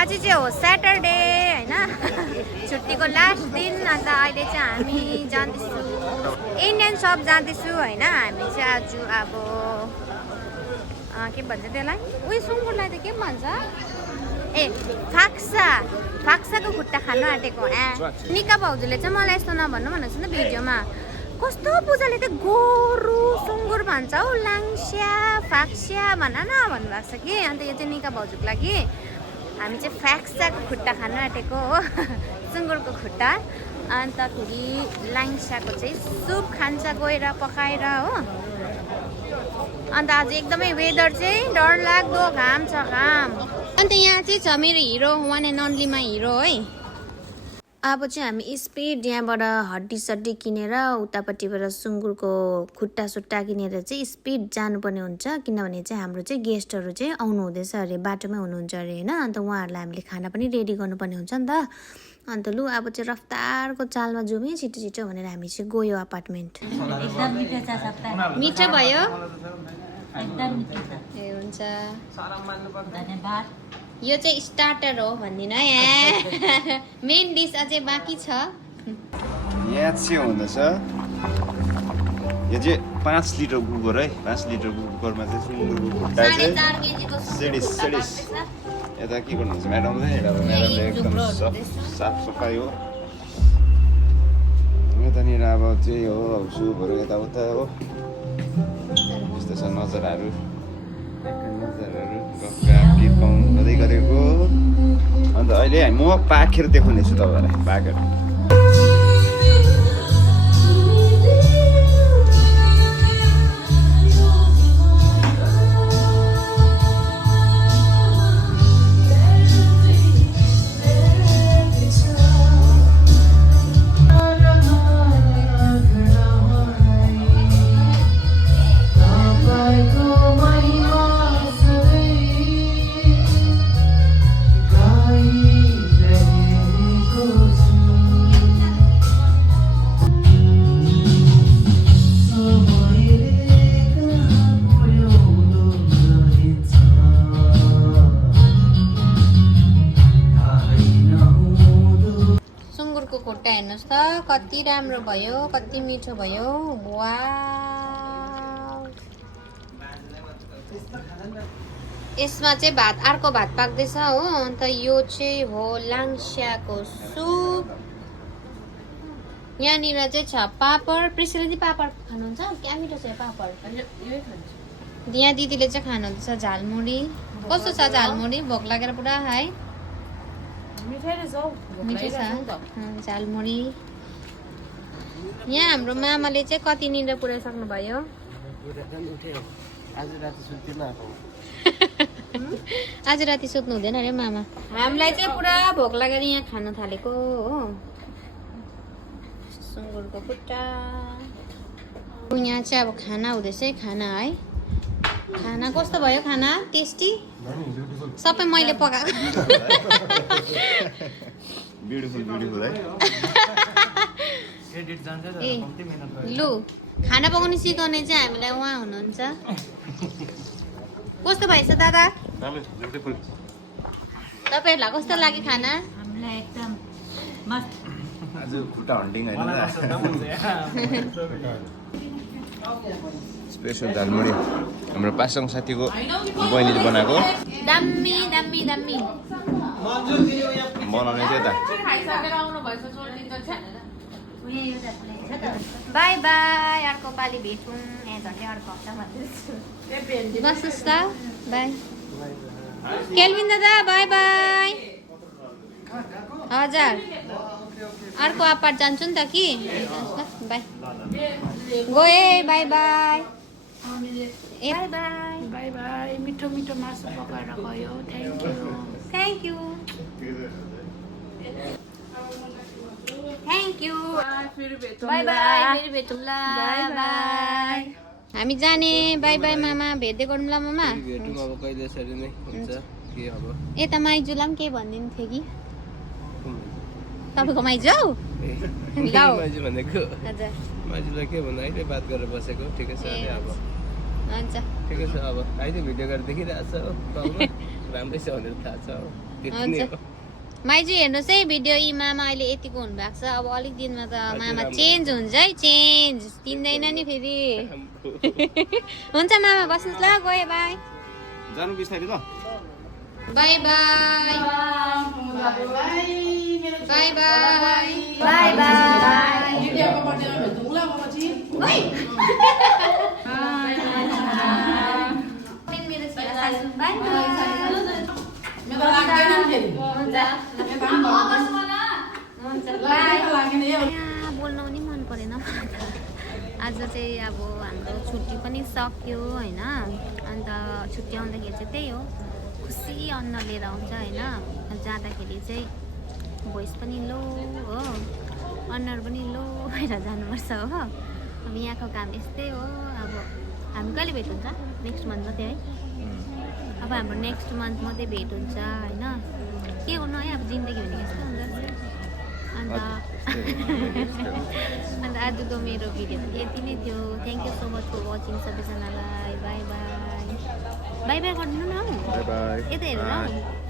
आज चाहिँ हो स्याटरडे होइन छुट्टीको लास्ट दिन अन्त अहिले चाहिँ हामी जाँदैछु इन्डियन सप जाँदैछु होइन हामी चाहिँ आज अब के भन्छ त्यसलाई उयो सुँगुरलाई त के भन्छ ए फाक्साको खुट्टा खानु आँटेको निका भाउजूले चाहिँ मलाई यस्तो नभन्नु भनेको छ नि भिडियोमा कस्तो पूजाले त गोरु सुँगुर भन्छ हौ लाङ्स्या फाक्स्या भन न भन्नुभएको छ कि अन्त यो चाहिँ निका भाउजूको लागि हामी चाहिँ फाक्साको खुट्टा खानु आँटेको हो सुँगुरको खुट्टा अन्त फेरि लाङ्स्याको चाहिँ सुप खान्छ गएर पकाएर हो अन्त आज एकदमै वेदर चाहिँ डरलाग्दो घाम छ घाम अन्त यहाँ चाहिँ छ मेरो हिरो वान एन्ड ओन्लीमा हिरो है अब चाहिँ हामी स्पिड यहाँबाट हड्डी सड्डी किनेर उतापट्टिबाट सुँगुरको खुट्टा सुट्टा किनेर चाहिँ स्पिड जानुपर्ने हुन्छ किनभने चाहिँ हाम्रो चाहिँ गेस्टहरू चाहिँ आउनु हुँदैछ अरे बाटोमै हुनुहुन्छ अरे होइन अन्त उहाँहरूलाई हामीले खाना पनि रेडी गर्नुपर्ने हुन्छ नि त अन्त लु अब चाहिँ रफ्तारको चालमा जाउँ है छिटो छिटो भनेर हामी चाहिँ गयो अपार्टमेन्ट मिठो भयो ए हुन्छ धन्यवाद यो चाहिँ स्टार्टर हो भनिदिनु है यहाँ मेन डिस अझै बाँकी छ यहाँ चाहिँ हुँदैछ यो चाहिँ 5 लिटर कुकुर है 5 लिटर कुकुरमा चाहिँ सुँगुरको खुट्टा चाहिँ सेडिस यता के गर्नुहुन्छ म्याडमले म्याडमले एकदम साफ सफाइ हो यतानिर अब चाहिँ हो अब सुपहरू यताउता हो यस्तो छ नजरहरू गीत गाउँदै गरेको अन्त अहिले म पाखेर देखाउनेछु तपाईँलाई पाखेर खुट्टा हेर्नुहोस् त कति राम्रो भयो कति मिठो भयो वाउ यसमा चाहिँ भात अर्को भात पाक्दैछ हो अन्त यो चाहिँ हो लाङ्स्याको सुप यहाँनिर चाहिँ छ पापड प्रिसिले पापड खानुहुन्छ क्या मिठो छ पापड यहाँ दिदीले चाहिँ खानुहुँदैछ झालमुरी कस्तो छ झालमुरी भोक लागेर पुरा है मिठो छ झालमुरी यहाँ हाम्रो मामाले चाहिँ कति निन्द्रा पुऱ्याइसक्नु भयो आज राति सुत्नु हुँदैन अरे मामा हामीलाई चाहिँ पुरा भोक लागेर यहाँ खान थालेको हो सुँगुरको खुट्टा यहाँ चाहिँ अब खाना हुँदैछ है खाना है खाना कस्तो भयो खाना टेस्टी सबै मैले पकाएको ब्युटिफुल है ए लु खाना पकाउनु सिकाउने चाहिँ हामीलाई उहाँ हुनुहुन्छ कस्तो भएछ दादा तपाईँहरूलाई कस्तो लाग्यो खाना हामीलाई एकदम मस्त आज खुट्टा हन्टिङ होइन स्पेसल झालमुरी हाम्रो पासङ साथीको बहिनीले बनाएको दामी दामी दामी बनाउने थियो त बाई बाई अर्को पालि भेटौँ झन्डै अर्को हप्ता भन्दैछु बस्नुहोस् त बाई केल्भिन दादा बाई बाई हजुर अर्को अपार्ट जान्छु नि त कि बाई गए by bye bye bye bye by मिठो मिठो मासु पकाएर गयो thank you thank you by by फेरि भेटौँला बाई हामी जाने बाई बाई मामा भेट्दै गरौँला मामा यता माइजूलाई पनि केही भनिदिनु थियो कि तपाईँको माइजू हजुर मान्छेलाई के भन्नु अहिले बात गरेर बसेको ठिकै छ अब हुन्छ ठिकै छ अब अहिले भिडियो गरेर देखिरहेको छ राम्रै छ भनेर थाहा छ त्यति नै हो माइजू हेर्नुहोस् है भिडियो यी मामा अहिले यतिको हुनुभएको छ अब अलिक दिनमा त मामा चेन्ज हुन्छ है चेन्ज तिन्दैन नि फेरि हुन्छ मामा बस्नुहोस् ल गयो बाई जानु बिस्तारै ल by bye bye bye by बोल्नु पनि मन परेन आज चाहिँ अब हाम्रो छुट्टी पनि सक्यो होइन अन्त छुट्टी आउँदाखेरि चाहिँ त्यही हो खुसी अन्न लिएर आउँछ होइन जाँदाखेरि चाहिँ भोइस पनि लो हो अनुहार पनि लो भएर जानुपर्छ हो अब यहाँको काम यस्तै हो अब हामी कहिले भेट हुन्छ नेक्स्ट मन्थ मात्रै है अब हाम्रो नेक्स्ट मन्थ मात्रै भेट हुन्छ होइन के गर्नु है अब जिन्दगी भनेको यस्तो हुन्छ अन्त अन्त आजको मेरो भिडियो पनि यति नै थियो thank you so much for watching सबैजनालाई बाई बाई बाई बाई गरिदिनु न हौ यता हेरेर